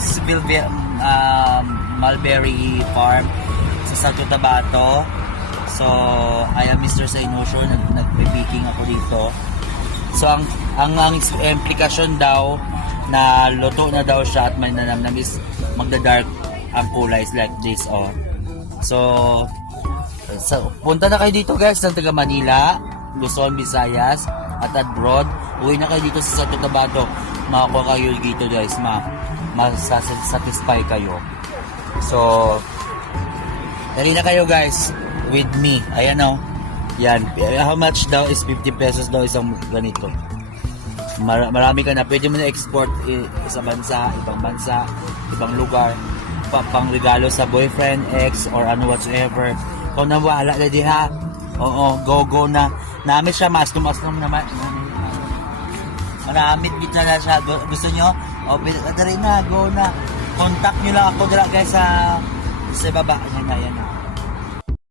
this is Mulberry Farm sa Santo Tabato. So, I am Mr. Sainusyo, nagbe-baking ako dito. So, ang implikasyon daw na luto na daw siya at may nanamnam is magda-dark ang kulay like this, oh. So, punta na kayo dito guys ng taga Manila, Luzon, Visayas, at abroad. Uwi na kayo dito sa Santo Tabato. Makakuha kayo dito guys, masasatisfy kayo. So, dali na kayo guys with me. Ayan o. Yan. How much daw is 50 pesos daw isang ganito. Marami ka na. Pwede mo na export sa bansa, ibang lugar. Pang regalo sa boyfriend, ex, or ano whatsoever. Kung nawala na di ha. Oo, go na. Namit siya, mas-tumas-tum naman. Maramit kita na siya. Gusto nyo? O, pwede na, go na. Contact nyo lang ako dala guys sa baba. Yan.